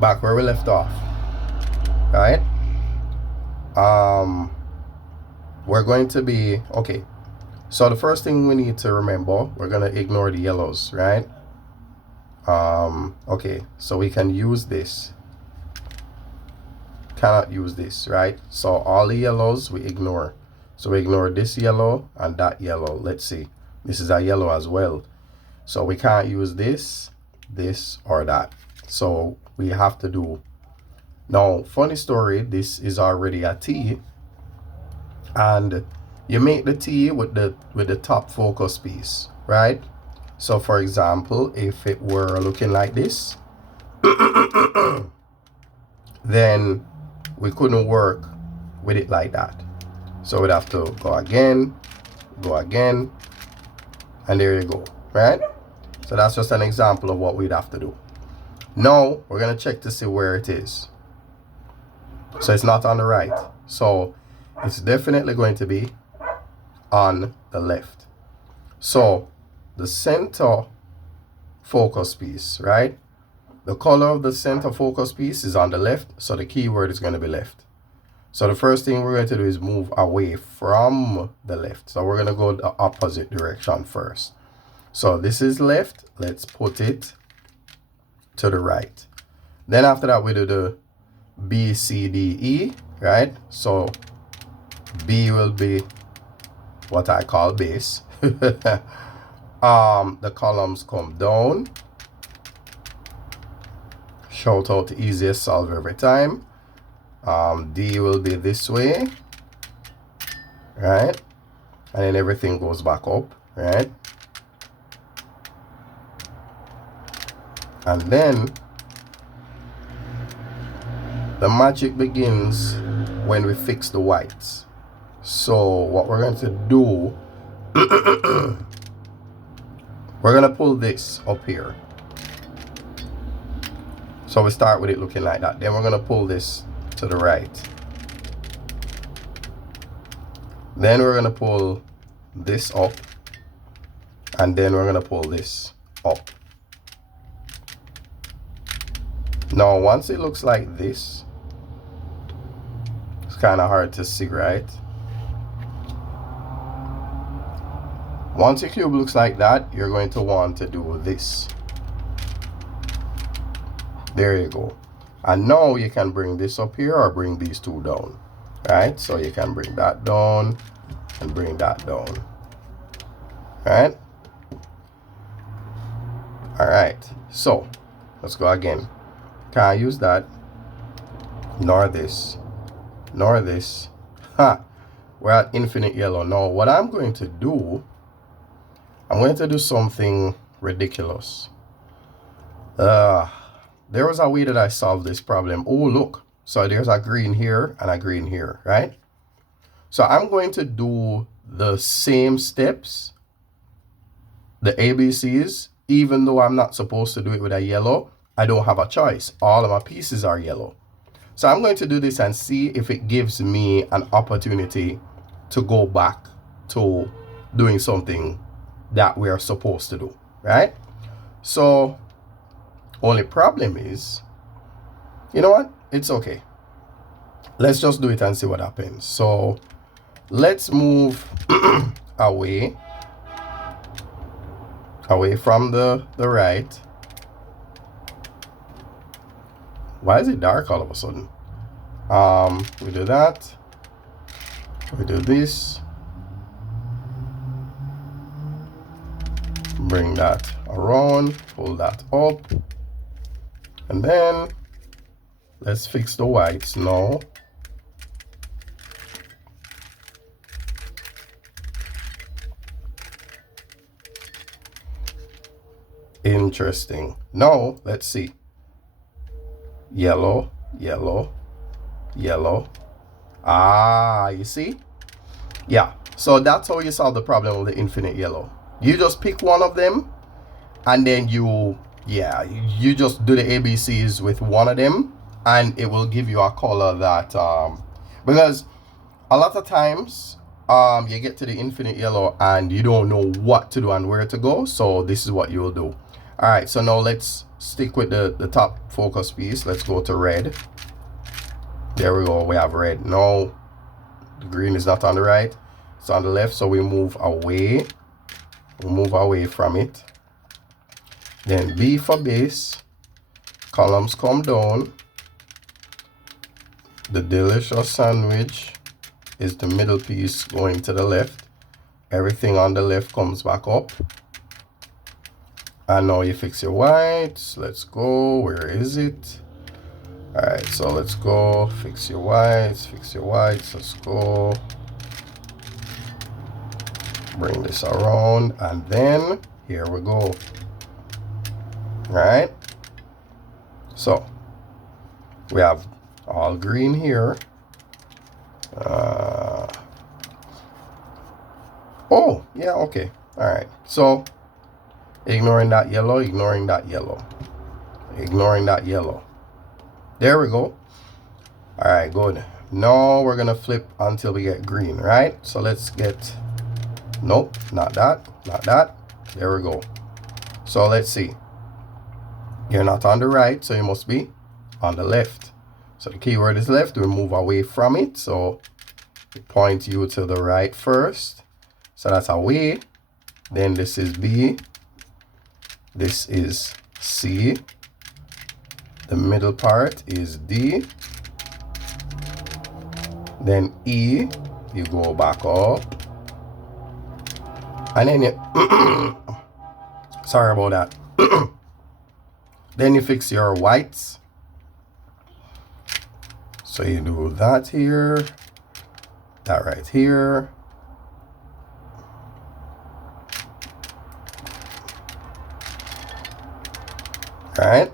back where we left off, right? We're going to be, okay, so the first thing we need to remember, we're going to ignore the yellows, right? Okay, so we can use this. Cannot use this, right? So all the yellows we ignore. So we ignore this yellow and that yellow. Let's see. This is a yellow as well. So we can't use this, this, or that. So we have to do. Now, funny story, this is already a T. And you make the T with the top focus piece, right? So for example, if it were looking like this, then we couldn't work with it like that. So we'd have to go again, and there you go, right? So that's just an example of what we'd have to do. Now we're gonna check to see where it is. So it's not on the right. So it's definitely going to be on the left. So the center focus piece, right? The color of the center focus piece is on the left, so the keyword is going to be left. So the first thing we're going to do is move away from the left. So we're going to go the opposite direction first. So this is left. Let's put it to the right. Then after that, we do the B, C, D, E, right? So B will be what I call base. The columns come down. Shout out the easiest solve every time. D will be this way, right? And then everything goes back up, right? And then the magic begins when we fix the whites. So what we're going to do, we're going to pull this up here. So we start with it looking like that. Then we're going to pull this to the right. Then we're going to pull this up. And then we're going to pull this up. Now, once it looks like this, it's kind of hard to see, right? Once your cube looks like that, you're going to want to do this. There you go. And now you can bring this up here or bring these two down, right? So you can bring that down and bring that down, right? All right, so let's go again. Can't use that, nor this, nor this. Ha! We're at infinite yellow. Now what I'm going to do, I'm going to do something ridiculous. There was a way that I solved this problem. Oh, look. So there's a green here and a green here, right? So I'm going to do the same steps, the ABCs, even though I'm not supposed to do it with a yellow. I don't have a choice. All of my pieces are yellow. So I'm going to do this and see if it gives me an opportunity to go back to doing something that we are supposed to do, right? So only problem is, you know what? It's okay. Let's just do it and see what happens. So let's move away from the right. Why is it dark all of a sudden? We do that. We do this. Bring that around, pull that up. And then let's fix the whites now. Interesting. Now let's see. Yellow, yellow, yellow. Ah, you see? Yeah. So that's how you solve the problem with the infinite yellow. You just pick one of them and then you just do the ABCs with one of them and it will give you a color that because a lot of times you get to the infinite yellow and you don't know what to do and where to go. So this is what you'll do. All right, so now let's stick with the top focus piece. Let's go to red. There we go. We have red. Now, the green is not on the right. It's on the left. So we move away. We move away from it. Then B for base. Columns come down. The delicious sandwich is the middle piece going to the left. Everything on the left comes back up. And now you fix your whites. Let's go. Where is it? All right, so let's go. Fix your whites. Fix your whites. Let's go. Bring this around. And then here we go. All right. So we have all green here. Oh, yeah, okay. All right. So ignoring that yellow, ignoring that yellow, ignoring that yellow. There we go. All right, good. Now we're going to flip until we get green, right? So let's get, nope, not that, not that. There we go. So let's see. You're not on the right, so you must be on the left. So the keyword is left. We move away from it. So point you to the right first. So that's away. Then this is B. This is C. The middle part is D. Then E. You go back up. And then you... sorry about that. Then you fix your whites. So you do that here. That right here. Right?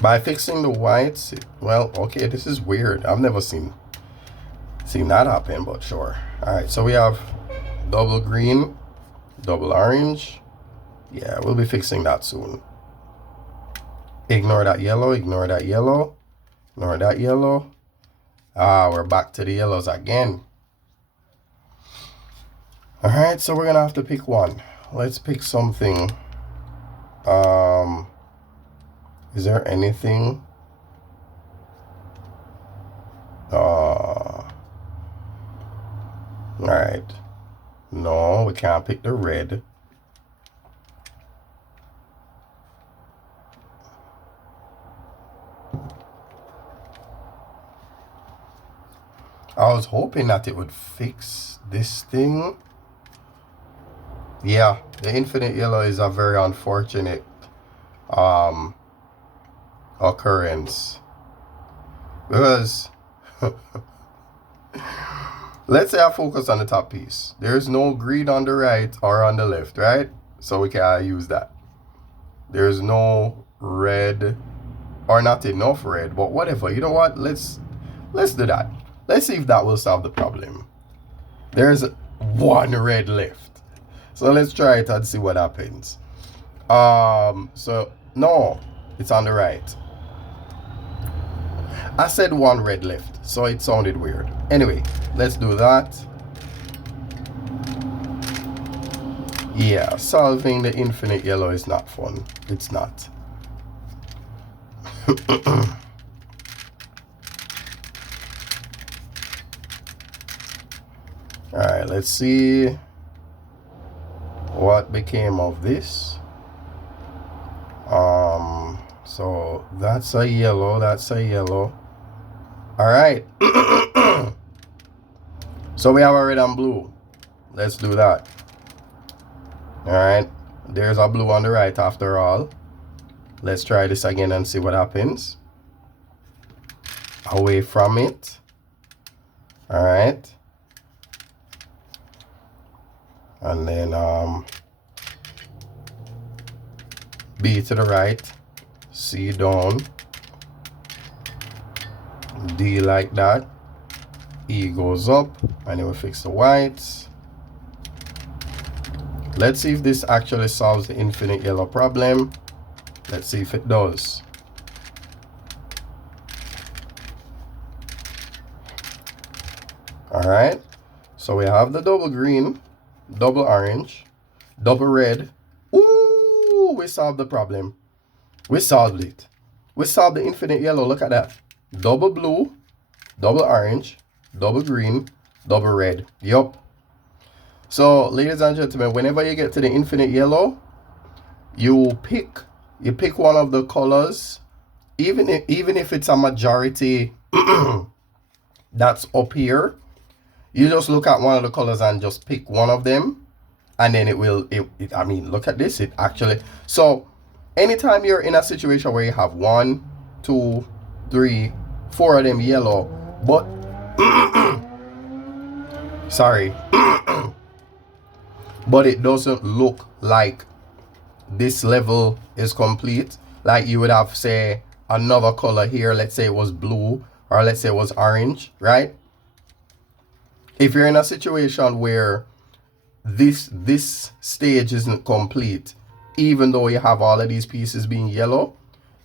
By fixing the whites, well, okay, this is weird. I've never seen that happen, but sure. All right, so we have double green, double orange. Yeah, we'll be fixing that soon. Ignore that yellow, ignore that yellow, ignore that yellow. Ah, we're back to the yellows again. All right, so we're gonna have to pick one. Let's pick something. Is there anything? All right. No, we can't pick the red. I was hoping that it would fix this thing. Yeah, the infinite yellow is a very unfortunate occurrence. Because let's say I focus on the top piece. There's no green on the right or on the left, right? So we can't use that. There's no red or not enough red, but whatever. You know what? Let's do that. Let's see if that will solve the problem. There's one red left. So let's try it and see what happens. So no, it's on the right. I said one red left, so it sounded weird. Anyway, let's do that. Yeah, solving the infinite yellow is not fun. It's not. All right, let's see what became of this. So that's a yellow, that's a yellow. All right. So we have a red and blue. Let's do that. All right. There's a blue on the right after all. Let's try this again and see what happens. Away from it. All right. And then B to the right, C down, D like that, E goes up, and then we fix the whites. Let's see if this actually solves the infinite yellow problem. Let's see if it does. All right, so we have the double green, double orange, double red, we solved the problem? We solved it. We solved the infinite yellow. Look at that. Double blue, double orange, double green, double red. Yup. So, ladies and gentlemen, whenever you get to the infinite yellow, you pick one of the colors, even if it's a majority that's up here. You just look at one of the colors and just pick one of them, and then I mean, look at this. It actually, so anytime you're in a situation where you have 1, 2, 3, 4 of them yellow, but sorry, but it doesn't look like this level is complete, like you would have, say, another color here, let's say it was blue, or let's say it was orange, right? If you're in a situation where this stage isn't complete, even though you have all of these pieces being yellow,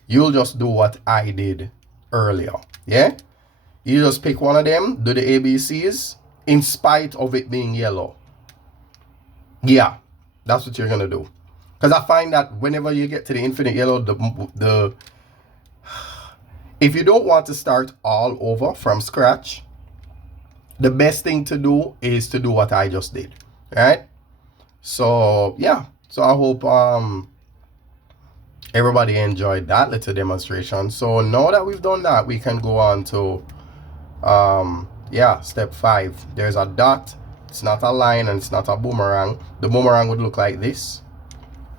you'll just do what I did earlier. Yeah, you just pick one of them, do the ABCs in spite of it being yellow. Yeah, that's what you're gonna do. Because I find that whenever you get to the infinite yellow, if you don't want to start all over from scratch, the best thing to do is to do what I just did, right? So yeah, so I hope everybody enjoyed that little demonstration. So now that we've done that, we can go on to yeah, step 5. There's a dot. It's not a line and it's not a boomerang. The boomerang would look like this.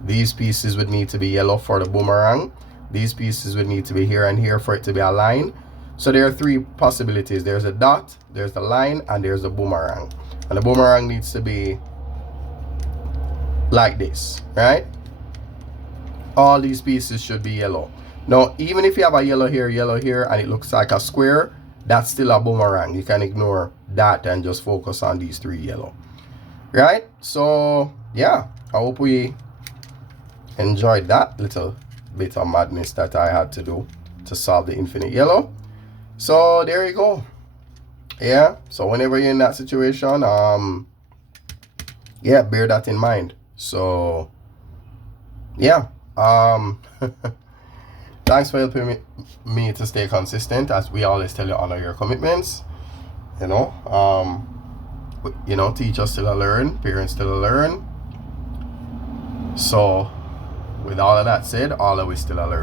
These pieces would need to be yellow for the boomerang. These pieces would need to be here and here for it to be a line. So there are 3 possibilities. There's a dot, there's the line, and there's the boomerang. And the boomerang needs to be like this, right? All these pieces should be yellow. Now, even if you have a yellow here, and it looks like a square, that's still a boomerang. You can ignore that and just focus on these 3 yellow, right? So yeah, I hope we enjoyed that little bit of madness that I had to do to solve the infinite yellow. So there you go. Yeah, so whenever you're in that situation, yeah, bear that in mind. So yeah, thanks for helping me to stay consistent. As we always tell you, honor your commitments. You know, teachers still learn, parents still learn. So with all of that said, all of we still learn.